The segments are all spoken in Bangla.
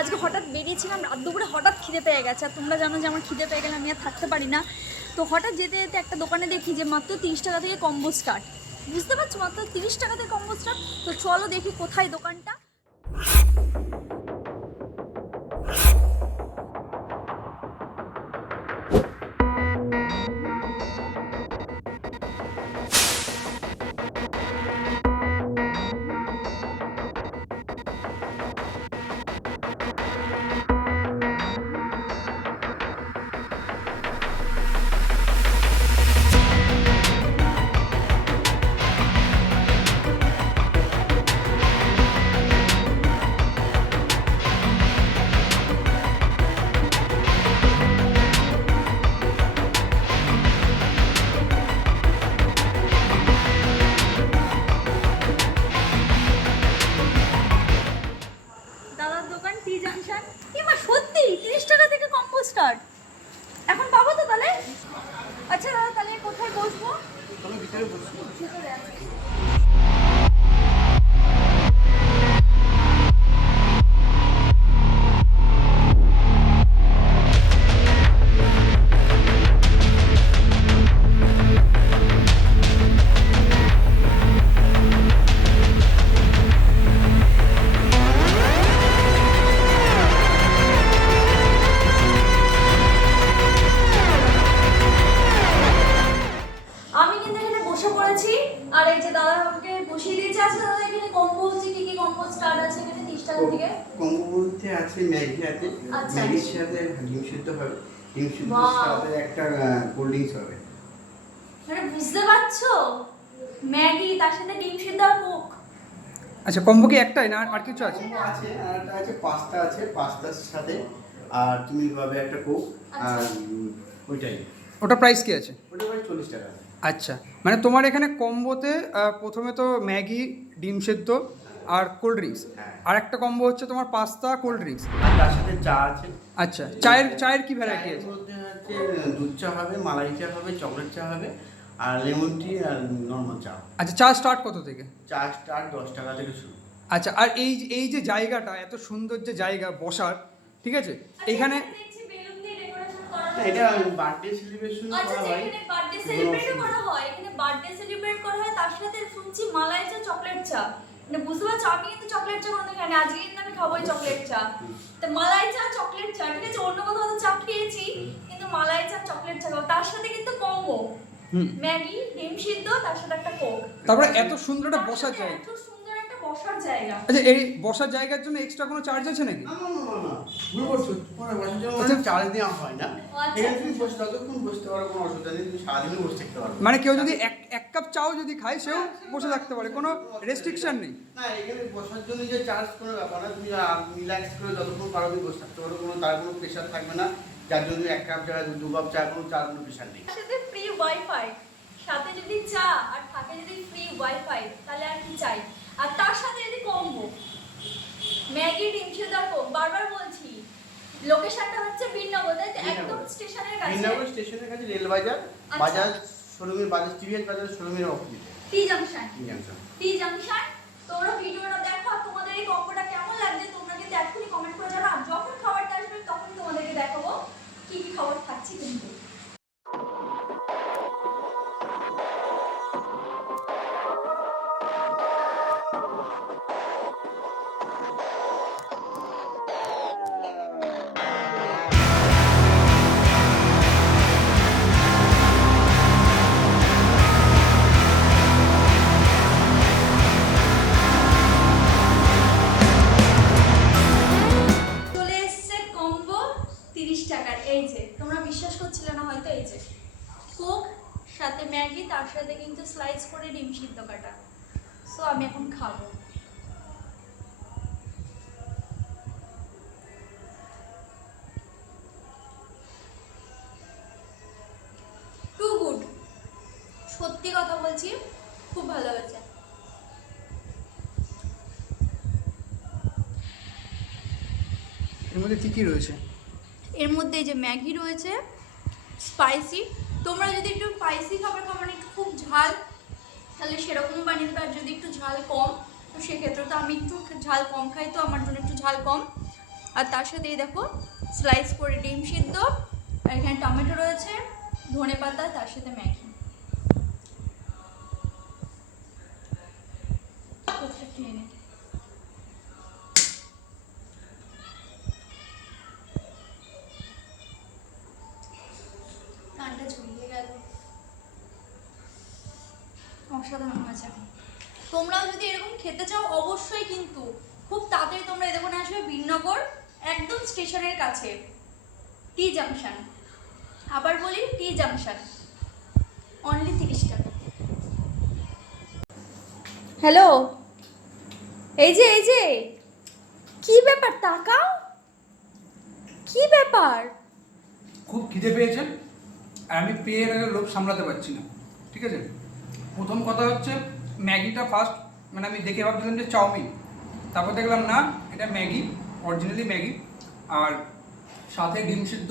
আজকে হঠাৎ বেরিয়েছিলাম, রাত দুপুরে হঠাৎ খিদে পেয়ে গেছে। আর তোমরা জানো যে আমার খিদে পেয়ে গেলে আমি আর থাকতে পারি না। তো হঠাৎ যেতে যেতে একটা দোকানে দেখি যে মাত্র 30 টাকা থেকে কম্বো স্টার্ট। বুঝতে পারছো, মাত্র 30 টাকা থেকে কম্বো স্টার্ট। তো চলো দেখি কোথায় দোকানটা। দাদার দোকান টি জাংশন। এমা সত্যি 30 টাকা থেকে কম্বো স্টার্ট। এখন পাবো তো তাহলে? আচ্ছা দাদা, তাহলে কোথায় বসবো? তুমি ভিতরে বসো। ভিতরে আছে। আমি কিন্তু এখানে বসে পড়েছি, আর এই যে দাদা আমাকে বসিয়ে দিয়েছে। আছে দাদা, এখানে কম্বো হচ্ছে কি কি কম্বো স্টার্ট আছে এখানে 30 টাকা থেকে? কম্বো বলতে আছে ম্যাগি আছে, আচ্ছা। ম্যাগির সাথে ডিম সিদ্ধ হবে, ডিম সিদ্ধ Wow. সাথে একটা কোল্ড ড্রিঙ্কস হবে। মানে বুঝতে পারছো, ম্যাগি তার সাথে ডিম সিদ্ধ আর কোক। আচ্ছা, কম্বো কি একটাই না আর কিছু আছে? কম্বো আছে, আর একটা আছে পাস্তা আছে, পাস্তার সাথে আর তুমি পাবে একটা কোক। আর ওইটাই, ওটা প্রাইস কি আছে? ওটা প্রায় 40 টাকা। আচ্ছা, মানে তোমার এখানে কম্বোতে প্রথমে তো ম্যাগি, ডিম সেদ্ধ আর কোল্ড ড্রিঙ্কস, হ্যাঁ। আর একটা কম্বো হচ্ছে তোমার পাস্তা কোল্ড ড্রিঙ্কস। আর তার সাথে চা আছে। আচ্ছা, চায়ের কি ভ্যারাইটি চায়ের আছে? মধ্যে হচ্ছে দুধ চা হবে, মালাই চা হবে, চকলেট চা হবে, আর লেমন টি আর নর্মাল চা। আচ্ছা, চা স্টার্ট কত থেকে? চা স্টার্ট 10 টাকা থেকে শুরু। আচ্ছা, আর এই যে জায়গাটা এত সুন্দর, যে জায়গা বসার, ঠিক আছে, এখানে দেখছি বেলুন দিয়ে ডেকোরেশন করা না, এটা বার্থডে সেলিব্রেশন আচ্ছা, করা হয়। এখানে বার্থডে সেলিব্রেট করা হয়। এখানে বার্থডে সেলিব্রেট করা হয়, তার সাথে শুনছি মালাই চা, চকলেট চা। মানে বুঝতে পারছো, আমি কিন্তু চকলেট চা কোনোদিন খাইনি, আজকে কিন্তু আমি খাবোই চকলেট চা। তো মালাই চা, চকলেট চা, ঠিক আছে, অন্য কোথাও তো চা খেয়েছি, কিন্তু মালাই চা, চকলেট চা খাবো। তার সাথে কিন্তু কম্বো ম্যাগি, ডিম সিদ্ধ, তার সাথে একটা কোক। তারপরে এত সুন্দর একটা বসার তার সাথে জায়গা। এত সুন্দর একটা বসার জায়গা। আচ্ছা, এই বসার জায়গার জন্য এক্সট্রা কোনো চার্জ আছে নাকি? না না না না, ভুল করছো। তোমার বসার জন্য আচ্ছা। চার্জ দেওয়া হয় না। আচ্ছা। এখানে তুমি বসে ততক্ষণ বসতে পারো, কোনো অসুবিধা নেই, তুমি সারাদিনই বসে থাকতে পারো। মানে কেউ যদি এক কাপ চাও যদি খায়, সেও বসে থাকতে পারে, কোনো রেস্ট্রিকশন নেই? না, এখানে বসার জন্য যে চার্জ কোনো ব্যাপার না, তুমি রিল্যাক্স করে যতক্ষণ পারো তুমি বসে থাকতে পারো, তার কোনো প্রেশার থাকবে না। যার জন্য এক কাপ জায়গায় দু কাপ চা, কোনো চার কোনো প্রেশার নেই। তার সাথে ফ্রি ওয়াইফাই, সাথে যদি চা আর থাকে যদি ফ্রি ওয়াইফাই, তাহলে আর কি চাই। আর তার সাথে যদি কম্বো ম্যাগি, ডিম সিদ্ধ আর কোক। বারবার বলছি, লোকেশনটা হচ্ছে বিননগর, তাই তো? একদম স্টেশনের কাছে, বিননগর স্টেশনের কাছে রেল বাজার, আচ্ছা। বাজার শোরুমের, বাজার টিভিএস বাজার শোরুমের অপোজিটে টি জাংশন। জাংশন। টি জাংশন। তোমরা ভিডিওটা দেখো, আর তোমাদের এই কম্বোটা কেমন লাগছে তোমরা কিন্তু এখনই কমেন্ট করে জানাও। আর যখন খাবারটা আসবে তখন তোমাদেরকে দেখাবো কি কি খাবার খাচ্ছি কিন্তু। চলে এসছে কম্বো 30 টাকার। এই যে তোমরা বিশ্বাস করছিলে না হয়তো, এই যে কোক, সাথে ম্যাগি, তার সাথে কিন্তু স্লাইস করে ডিম সিদ্ধ কাটা। সো আমি এখন খাবো। টু গুড, সত্যি কথা বলছি, খুব ভালো হয়েছে। এর মধ্যে কি কি রয়েছে? এর মধ্যে এই যে ম্যাগি রয়েছে স্পাইসি। তোমরা যদি একটু স্পাইসি খাবার খাও, মানে একটু খুব ঝাল, তাহলে সেরকমই বানিয়ে দেবে। আর যদি একটু ঝাল কম, তো সেক্ষেত্রে তো আমি একটু ঝাল কম খাই, তো আমার জন্য একটু ঝাল কম। আর তার সাথে এই দেখো স্লাইস করে ডিম সিদ্ধ, আর এখানে টমেটো রয়েছে, ধনেপাতা, তার সাথে ম্যাগি। কোকটা খেয়ে নে। কানটা ঝুলিয়ে গেল, অসাধারণ হয়েছে। তোমরাও যদি এরকম খেতে চাও অবশ্যই কিন্তু খুব তাড়াতাড়ি তোমরা এই দোকানে আসবে, বীরনগর একদম স্টেশনের কাছে, টি জাংশন। আবার বলি, টি জাংশন, অনলি 30 টাকা। হ্যালো, এই যে কি ব্যাপার, তাকাও, কি ব্যাপার? খুব খিদে পেয়েছে আর আমি পেয়ের আগে লোভ সামলাতে পারছি না, ঠিক আছে। প্রথম কথা হচ্ছে ম্যাগিটা ফার্স্ট, মানে আমি দেখে ভাবছিলাম যে চাউমিন, তারপর দেখলাম না, এটা ম্যাগি, অরিজিনালি ম্যাগি, আর সাথে ডিম সিদ্ধ,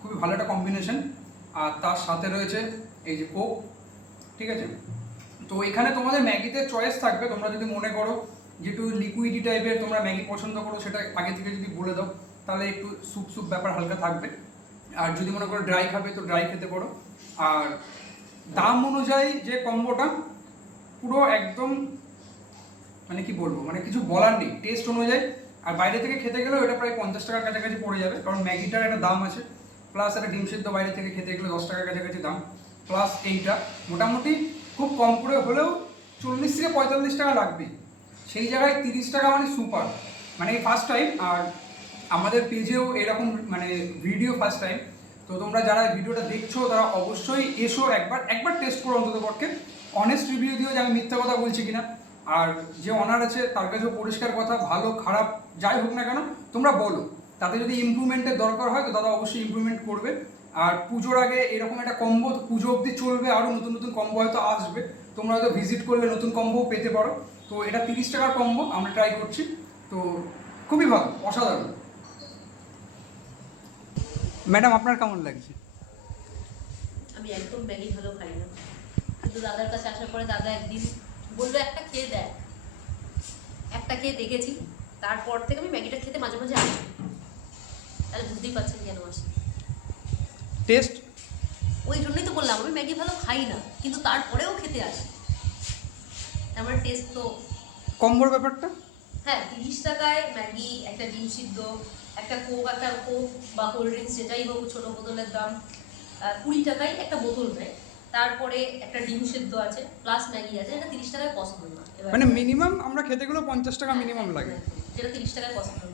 খুবই ভালো একটা কম্বিনেশন। আর তার সাথে রয়েছে এই যে কোক, ঠিক আছে। তো এখানে তোমাদের ম্যাগিতে চয়েস থাকবে, তোমরা যদি মনে করো যে একটু লিকুইডি টাইপের তোমরা ম্যাগি পছন্দ করো, সেটা আগে থেকে যদি বলে দাও তাহলে একটু স্যুপ স্যুপ ব্যাপার হালকা থাকবে। আর যদি মনে করো ড্রাই খাবে তো ড্রাই খেতে পারো। আর দাম অনুযায়ী যে কম্বোটা পুরো একদম, মানে কি বলবো, মানে কিছু বলার নেই টেস্ট অনুযায়ী। আর বাইরে থেকে খেতে গেলেও এটা প্রায় 50 টাকার কাছাকাছি পড়ে যাবে, কারণ ম্যাগিটার একটা দাম আছে, প্লাস একটা ডিম সিদ্ধ বাইরে থেকে খেতে গেলে 10 টাকার কাছাকাছি দাম, প্লাস এইটা মোটামুটি খুব কম করে হলেও 40 থেকে 45 টাকা লাগবে। সেই জায়গায় 30 টাকা মানে সুপার, মানে এই ফার্স্ট টাইম। আর আমাদের পেজেও এরকম মানে ভিডিও ফার্স্ট টাইম, তো তোমরা যারা ভিডিওটা দেখছো তারা অবশ্যই এসো, একবার টেস্ট করো অন্তত পক্ষে, অনেস্ট রিভিউ দিও যে আমি মিথ্যা কথা বলছি কিনা। আর যে অনার আছে তার কাছেও পরিষ্কার কথা, ভালো খারাপ যাই হোক না কেন তোমরা বলো, তাতে যদি ইমপ্রুভমেন্টের দরকার হয় তো দাদা অবশ্যই ইমপ্রুভমেন্ট করবে। আর পুজোর আগে এরকম একটা কম্বো পুজো অবধি চলবে, আরও নতুন নতুন কম্বো হয়তো আসবে, তোমরা হয়তো ভিজিট করলে নতুন কম্বোও পেতে পারো। তো এটা 30 টাকার কম্বো আমরা ট্রাই করছি, তো খুবই ভালো, অসাধারণ। ম্যাডাম আপনার কেমন লাগছে? আমি একদম ম্যাগি ভালো খাই না, কিন্তু দাদার কাছে আসার পরে দাদা একদিন বললো একটা খেয়ে দেখ, একটা খেয়ে দেখেছি, তারপর থেকে আমি ম্যাগিটা খেতে মাঝে মাঝে আসি। তাহলে বুঝতেই পারছেন কেন আসি। টেস্ট? ওই জন্যই তো বললাম আমি ম্যাগি ভালো খাই না, কিন্তু তারপরেও খেতে আসি। আমার টেস্ট তো কম্বোর ব্যাপারটা, হ্যাঁ 30 টাকায় ম্যাগি, একটা ডিম সিদ্ধ, একটা কোক বা কোল্ড ড্রিঙ্কস যেটাই হোক, ছোটো বোতলের দাম 20 টাকায় একটা বোতল নেয়, তারপরে একটা ডিম সিদ্ধ আছে প্লাস ম্যাগি আছে, এটা 30 টাকায় পসিবল না। মানে মিনিমাম আমরা খেতে গেলেও 50 টাকা মিনিমাম লাগে, যেটা 30 টাকায় পসিবল